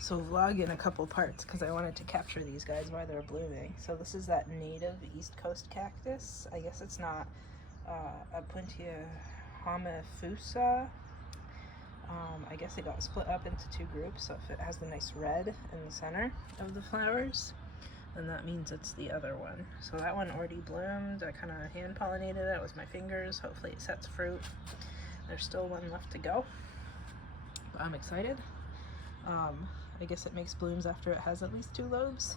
So vlog in a couple parts because I wanted to capture these guys while they're blooming. So this is that native East Coast cactus. I guess it's not a Puntia hamafusa. I guess it got split up into two groups, so if it has the nice red in the center of the flowers, then that means it's the other one. So that one already bloomed. I kind of hand pollinated it with my fingers. Hopefully it sets fruit. There's still one left to go, but I'm excited. I guess it makes blooms after it has at least 2 lobes.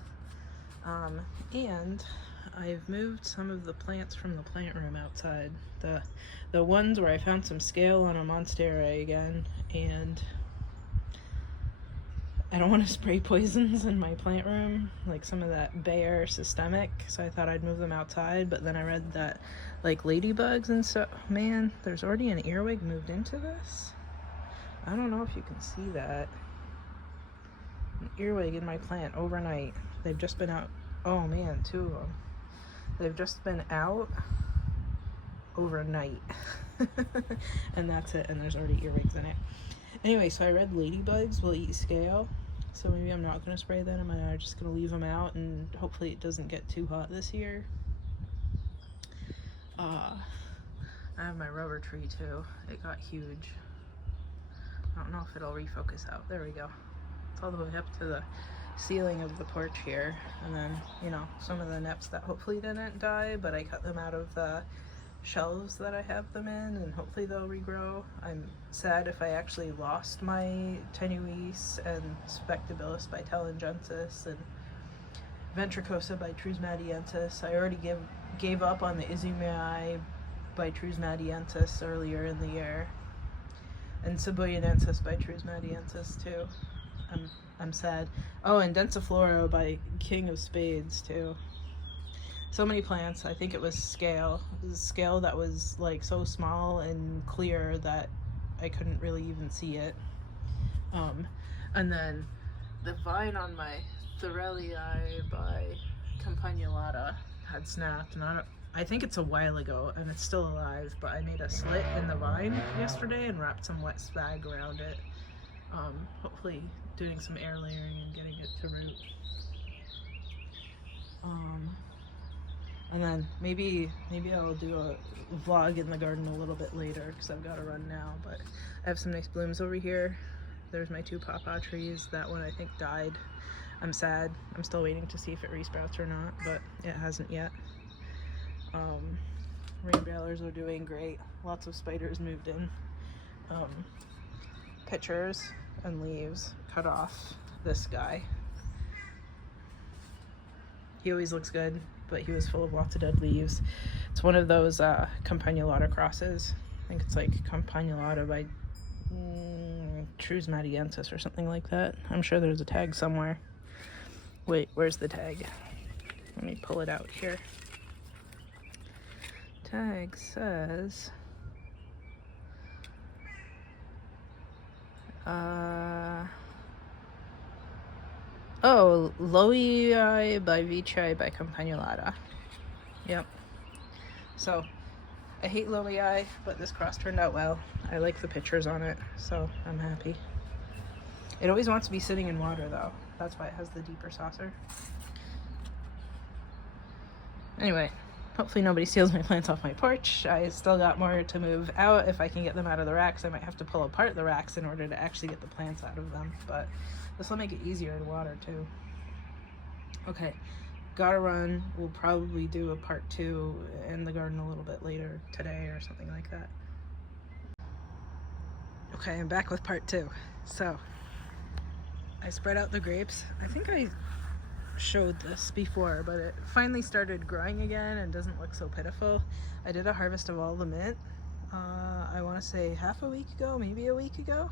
And I've moved some of the plants from the plant room outside. The ones where I found some scale on a monstera again, and I don't want to spray poisons in my plant room, like some of that Bayer systemic, so I thought I'd move them outside, but then I read that like ladybugs and so, man, there's already an earwig moved into this. I don't know if you can see that. An earwig in my plant overnight. They've just been out. Oh man, 2 of them. They've just been out overnight. And that's it, and there's already earwigs in it. Anyway, so I read ladybugs will eat scale, so maybe I'm not going to spray them. I'm just going to leave them out, and hopefully it doesn't get too hot this year. I have my rubber tree too. It got huge. I don't know if it'll refocus out. There we go. It's all the way up to the ceiling of the porch here, and then, you know, some of the neps that hopefully didn't die, but I cut them out of the shelves that I have them in, and hopefully they'll regrow. I'm sad if I actually lost my tenuis and spectabilis by telangensis and ventricosa by trusmadiensis. I already gave up on the izumii by trusmadiensis earlier in the year, and Cebuyanensis by trusmadiensis too. I'm sad. Oh, and Densiflora by King of Spades too. So many plants. I think it was scale. It was scale that was like so small and clear that I couldn't really even see it. And then the vine on my Thorellii by Campanulata had snapped, and I think it's a while ago and it's still alive, but I made a slit in the vine yesterday and wrapped some wet spag around it. Hopefully doing some air layering and getting it to root. And then maybe I'll do a vlog in the garden a little bit later because I've got to run now, but I have some nice blooms over here. There's my 2 pawpaw trees. That one I think died. I'm sad. I'm still waiting to see if it resprouts or not, but it hasn't yet. Rainbowlers are doing great. Lots of spiders moved in. Pitchers and leaves cut off this guy. He always looks good, but he was full of lots of dead leaves. It's one of those Campanulata crosses. I think it's like Campanulata by Trusmadiensis or something like that. I'm sure there's a tag somewhere. Wait, where's the tag? Let me pull it out here. Tag says oh, Loii by Vici by Campanulata. Yep. So I hate Loii, but this cross turned out well. I like the pictures on it, so I'm happy. It always wants to be sitting in water though. That's why it has the deeper saucer. Anyway, hopefully nobody steals my plants off my porch. I still got more to move out. If I can get them out of the racks, I might have to pull apart the racks in order to actually get the plants out of them, but this will make it easier to water too. Okay, gotta run. We'll probably do a part 2 in the garden a little bit later today or something like that. Okay, I'm back with part 2. So I spread out the grapes. I think I showed this before, but it finally started growing again and doesn't look so pitiful. I did a harvest of all the mint, I want to say half a week ago, maybe a week ago.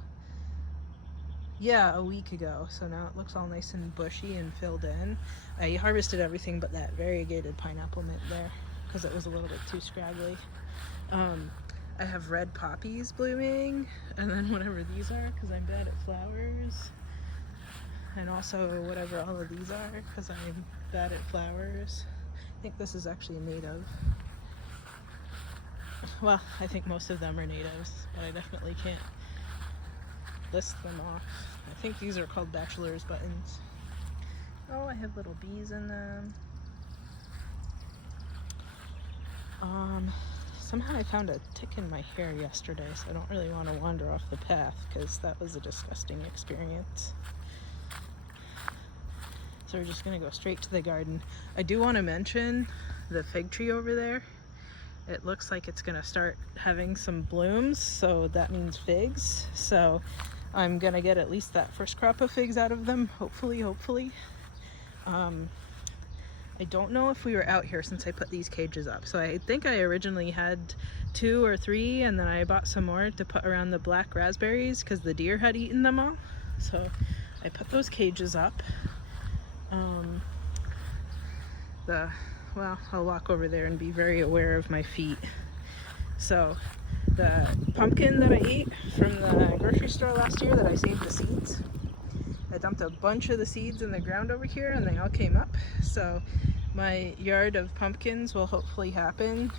Yeah, a week ago. So now it looks all nice and bushy and filled in. I harvested everything but that variegated pineapple mint there because it was a little bit too scraggly. I have red poppies blooming, and then whatever these are because I'm bad at flowers. And also whatever all of these are because I'm bad at flowers. I think this is actually a native. Well, I think most of them are natives, but I definitely can't list them off. I think these are called bachelor's buttons. Oh, I have little bees in them. Somehow I found a tick in my hair yesterday, so I don't really want to wander off the path because that was a disgusting experience. So we're just gonna go straight to the garden. I do want to mention the fig tree over there. It looks like it's gonna start having some blooms, so that means figs. So I'm gonna get at least that first crop of figs out of them, hopefully. I don't know if we were out here since I put these cages up. So I think I originally had 2 or 3, and then I bought some more to put around the black raspberries because the deer had eaten them all. So I put those cages up. Well, I'll walk over there and be very aware of my feet. So the pumpkin that I ate from the grocery store last year that I saved the seeds, I dumped a bunch of the seeds in the ground over here and they all came up. So my yard of pumpkins will hopefully happen.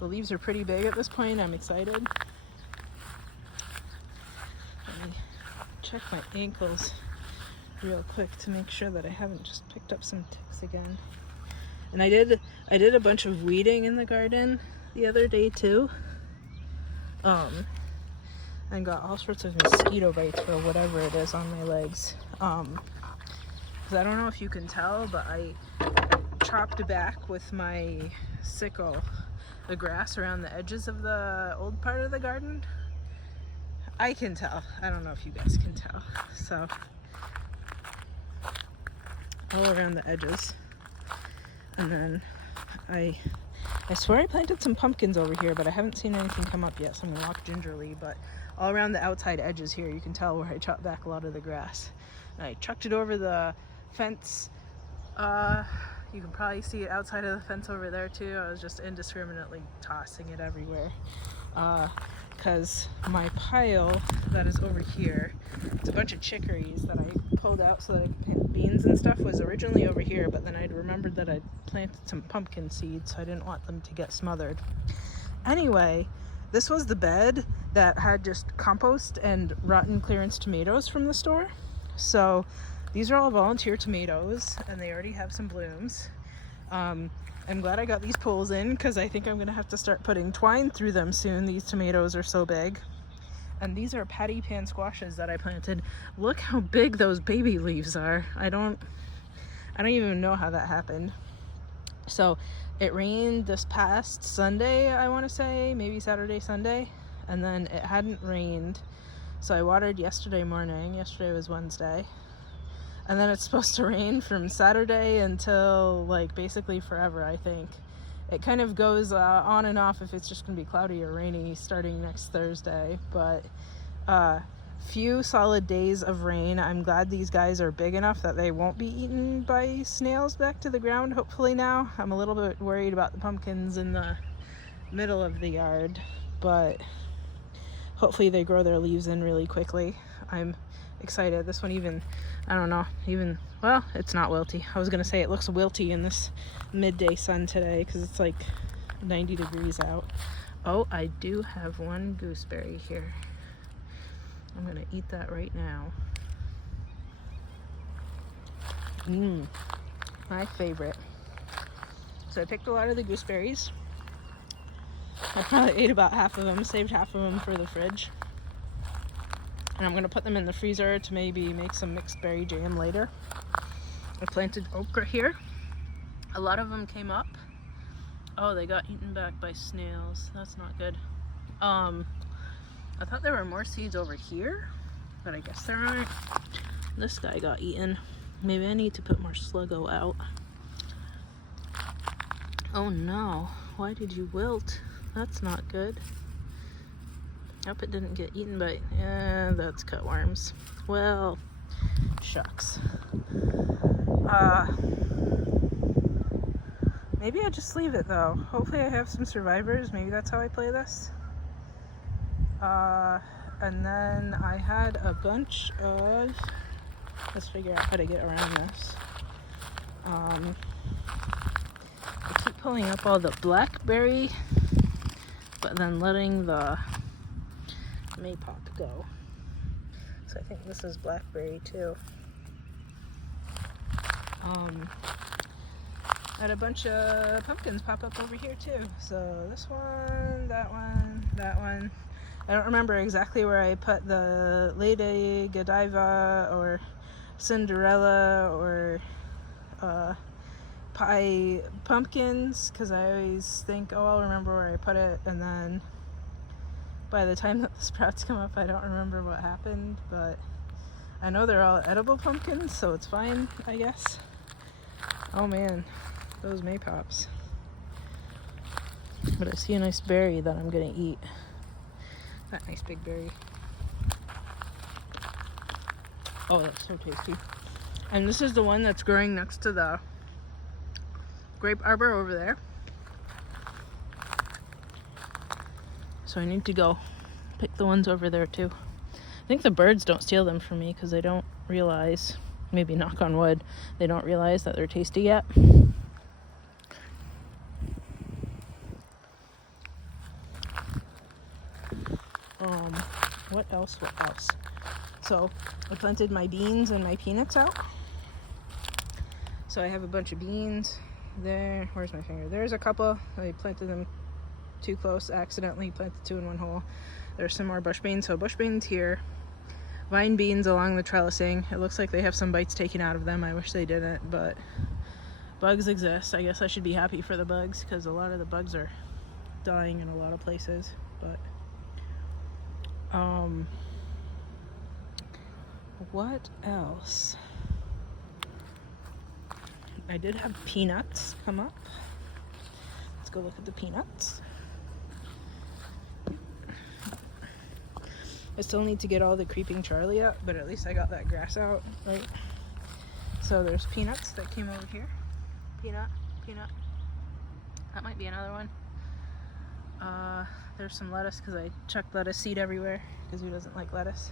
The leaves are pretty big at this point. I'm excited. Let me check my ankles real quick to make sure that I haven't just picked up some ticks again. And I did a bunch of weeding in the garden the other day too. And got all sorts of mosquito bites or whatever it is on my legs. 'Cause I don't know if you can tell, but I chopped back with my sickle the grass around the edges of the old part of the garden. I can tell. I don't know if you guys can tell. So all around the edges. And then I swear I planted some pumpkins over here, but I haven't seen anything come up yet, so I'm gonna walk gingerly. But all around the outside edges here, you can tell where I chopped back a lot of the grass. And I chucked it over the fence. You can probably see it outside of the fence over there too. I was just indiscriminately tossing it everywhere. Because my pile that is over here, it's a bunch of chicories that I pulled out so that I could plant beans and stuff, was originally over here, but then I'd remembered that I'd planted some pumpkin seeds, so I didn't want them to get smothered. Anyway, this was the bed that had just compost and rotten clearance tomatoes from the store. So these are all volunteer tomatoes and they already have some blooms. I'm glad I got these poles in because I think I'm gonna have to start putting twine through them soon. These tomatoes are so big. And these are patty pan squashes that I planted. Look how big those baby leaves are. I don't even know how that happened. So it rained this past Sunday, I want to say, maybe Saturday, Sunday, and then it hadn't rained. So I watered yesterday morning. Yesterday was Wednesday. And then it's supposed to rain from Saturday until like basically forever, I think. It kind of goes on and off if it's just gonna be cloudy or rainy starting next Thursday, but few solid days of rain. I'm glad these guys are big enough that they won't be eaten by snails back to the ground, hopefully now. I'm a little bit worried about the pumpkins in the middle of the yard, but hopefully they grow their leaves in really quickly. I'm excited. This one even, I don't know, even, well, it's not wilty. I was gonna say it looks wilty in this midday sun today because it's like 90 degrees out. Oh, I do have one gooseberry here. I'm gonna eat that right now. My favorite. So I picked a lot of the gooseberries. I probably ate about half of them, saved half of them for the fridge. And I'm gonna put them in the freezer to maybe make some mixed berry jam later. I planted okra here. A lot of them came up. Oh, they got eaten back by snails. That's not good. I thought there were more seeds over here, but I guess there aren't. This guy got eaten. Maybe I need to put more sluggo out. Oh no, why did you wilt? That's not good. I hope it didn't get eaten by, yeah, that's cutworms. Well, shucks. Maybe I just leave it though. Hopefully I have some survivors. Maybe that's how I play this. And then I had a bunch of, let's figure out how to get around this. I keep pulling up all the blackberry, but then letting the maypop go. So I think this is blackberry too. I had a bunch of pumpkins pop up over here too. So this one, that one, that one. I don't remember exactly where I put the Lady Godiva or Cinderella or pie pumpkins, because I always think, oh, I'll remember where I put it, and then by the time that the sprouts come up, I don't remember what happened. But I know they're all edible pumpkins, so it's fine, I guess. Oh man, those maypops. But I see a nice berry that I'm gonna eat. That nice big berry. Oh, that's so tasty. And this is the one that's growing next to the grape arbor over there. So I need to go pick the ones over there too. I think the birds don't steal them from me because they don't realize, maybe knock on wood, they don't realize that they're tasty yet. What else? So I planted my beans and my peanuts out. So I have a bunch of beans there. Where's my finger? There's a couple. I planted them too close, accidentally planted two in one hole. There's some more bush beans. So bush beans here. Vine beans along the trellising. It looks like they have some bites taken out of them. I wish they didn't, but bugs exist. I guess I should be happy for the bugs because a lot of the bugs are dying in a lot of places. But what else? I did have peanuts come up. Let's go look at the peanuts. I still need to get all the creeping Charlie out, but at least I got that grass out, right? So there's peanuts that came over here. Peanut. That might be another one. There's some lettuce because I chucked lettuce seed everywhere because who doesn't like lettuce?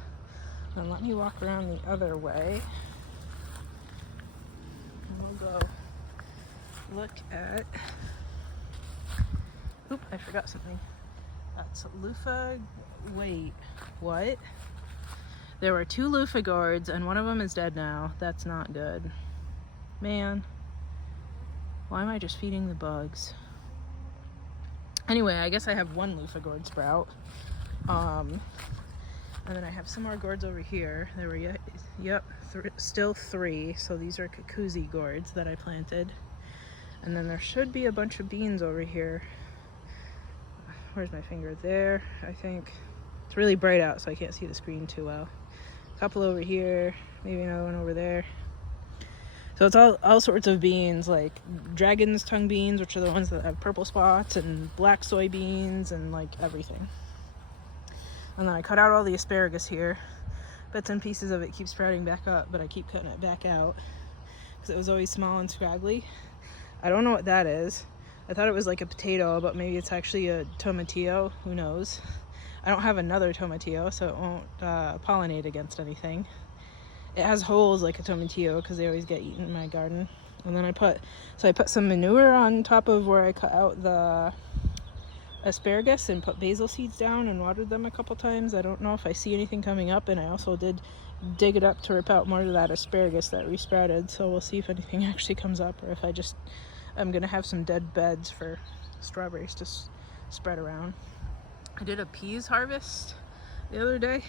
And let me walk around the other way. And we'll go look at... Oop, I forgot something. That's loofah... Wait, what? There were 2 loofah gourds and one of them is dead now. That's not good. Man. Why am I just feeding the bugs? Anyway, I guess I have 1 loofah gourd sprout. And then I have some more gourds over here. There were, still 3. So these are Kakuzi gourds that I planted. And then there should be a bunch of beans over here. Where's my finger? There, I think. It's really bright out, so I can't see the screen too well. A couple over here, maybe another one over there. So it's all sorts of beans, like dragon's tongue beans, which are the ones that have purple spots, and black soybeans, and like everything. And then I cut out all the asparagus here. Bits and pieces of it keep sprouting back up, but I keep cutting it back out because it was always small and scraggly. I don't know what that is. I thought it was like a potato, but maybe it's actually a tomatillo. Who knows? I don't have another tomatillo, so it won't pollinate against anything. It has holes like a tomatillo because they always get eaten in my garden. And then I put some manure on top of where I cut out the asparagus and put basil seeds down and watered them a couple times. I don't know if I see anything coming up, and I also did dig it up to rip out more of that asparagus that resprouted. So we'll see if anything actually comes up, or if I'm gonna have some dead beds for strawberries to spread around. I did a peas harvest the other day.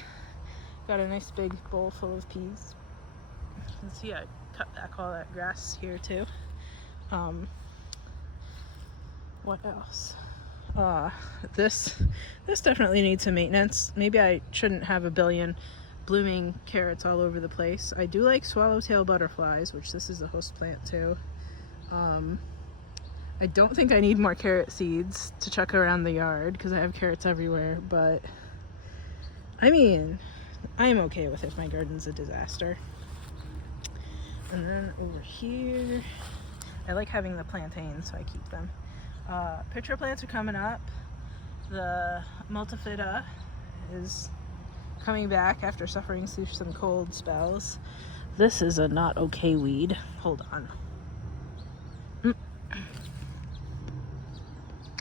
Got a nice big bowl full of peas. You can see I cut back all that grass here too. What else? This definitely needs some maintenance. Maybe I shouldn't have a billion blooming carrots all over the place. I do like swallowtail butterflies, which this is a host plant too. I don't think I need more carrot seeds to chuck around the yard because I have carrots everywhere, but I mean, I'm okay with if my garden's a disaster. And then over here, I like having the plantains, so I keep them. Pitcher plants are coming up. The multifida is coming back after suffering through some cold spells. This is a not okay weed. Hold on.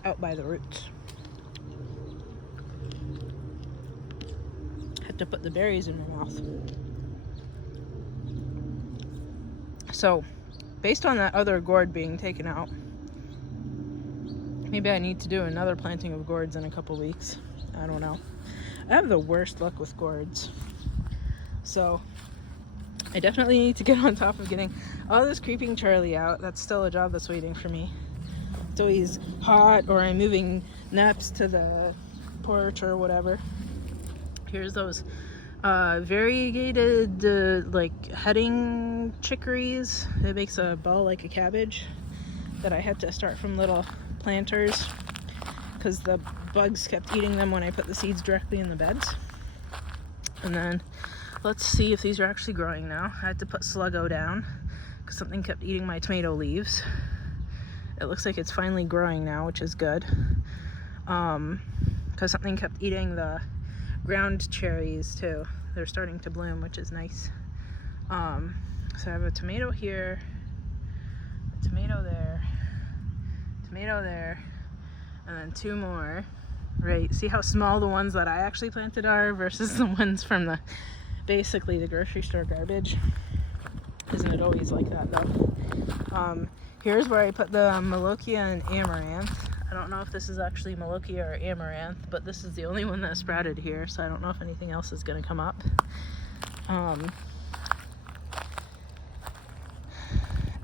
Out by the roots. Had to put the berries in my mouth. So, based on that other gourd being taken out, maybe I need to do another planting of gourds in a couple weeks. I don't know. I have the worst luck with gourds. So, I definitely need to get on top of getting all this creeping Charlie out. That's still a job that's waiting for me. It's always hot, or I'm moving naps to the porch or whatever. Here's those variegated like heading chicories. It makes a ball like a cabbage that I had to start from little planters because the bugs kept eating them when I put the seeds directly in the beds. And then let's see if these are actually growing now. I had to put Sluggo down because something kept eating my tomato leaves. It looks like it's finally growing now, which is good. Because something kept eating the ground cherries too. They're starting to bloom, which is nice. So I have a tomato here, a tomato there, tomato there, and then two more. Right, see how small the ones that I actually planted are versus the ones from the basically the grocery store garbage. Isn't it always like that though? Here's where I put the Malokia and Amaranth. I don't know if this is actually Malokia or Amaranth, but this is the only one that sprouted here, so I don't know if anything else is going to come up.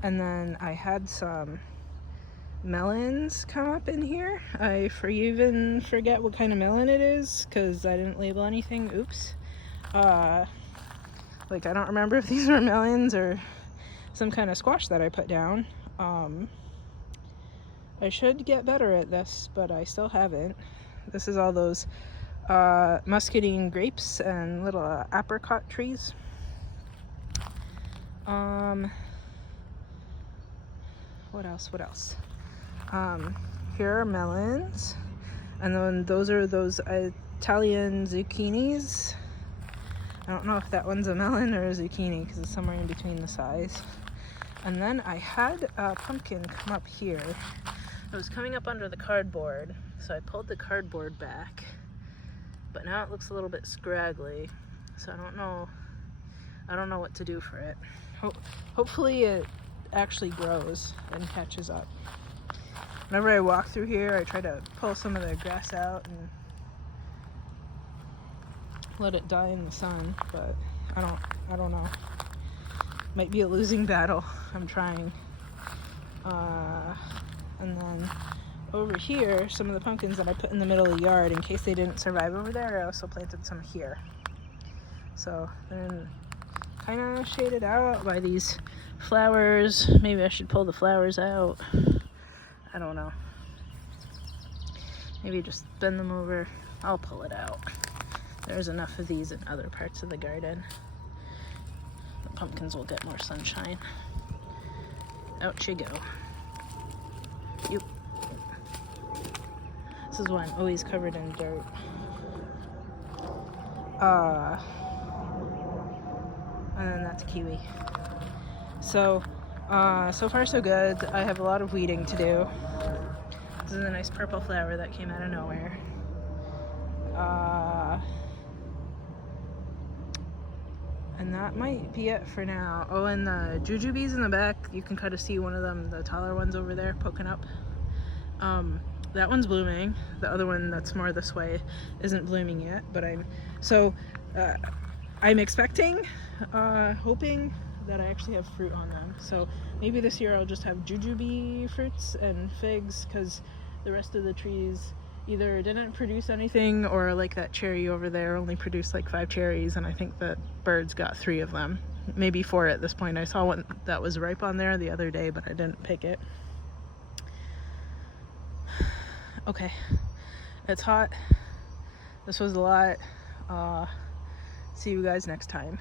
And then I had some melons come up in here. I even forget what kind of melon it is because I didn't label anything. Oops. Like I don't remember if these were melons or some kind of squash that I put down. I should get better at this, but I still haven't. This is all those muscadine grapes and little apricot trees. What else? Here are melons, and then those are those Italian zucchinis. I don't know if that one's a melon or a zucchini because it's somewhere in between the size. And then I had a pumpkin come up here. It was coming up under the cardboard, so I pulled the cardboard back, but now it looks a little bit scraggly, so I don't know what to do for it. Hopefully it actually grows and catches up. Whenever I walk through here, I try to pull some of the grass out and let it die in the sun, but I don't know. Might be a losing battle. I'm trying. And then over here, some of the pumpkins that I put in the middle of the yard, in case they didn't survive over there, I also planted some here. So they're kind of shaded out by these flowers. Maybe I should pull the flowers out. I don't know. Maybe just bend them over. I'll pull it out. There's enough of these in other parts of the garden. The pumpkins will get more sunshine. Out you go. Yep. This is why I'm always covered in dirt. And then that's kiwi. So, so far so good. I have a lot of weeding to do. This is a nice purple flower that came out of nowhere. And that might be it for now. Oh, and the jujubes in the back, you can kind of see one of them, the taller ones over there poking up. That one's blooming. The other one that's more this way isn't blooming yet, but I'm expecting, hoping that I actually have fruit on them. So maybe this year I'll just have jujube fruits and figs because the rest of the trees either didn't produce anything or like that cherry over there only produced like 5 cherries, and I think the birds got 3 of them, maybe 4 at this point. I saw one that was ripe on there the other day, but I didn't pick it. Okay, it's hot. This was a lot. See you guys next time.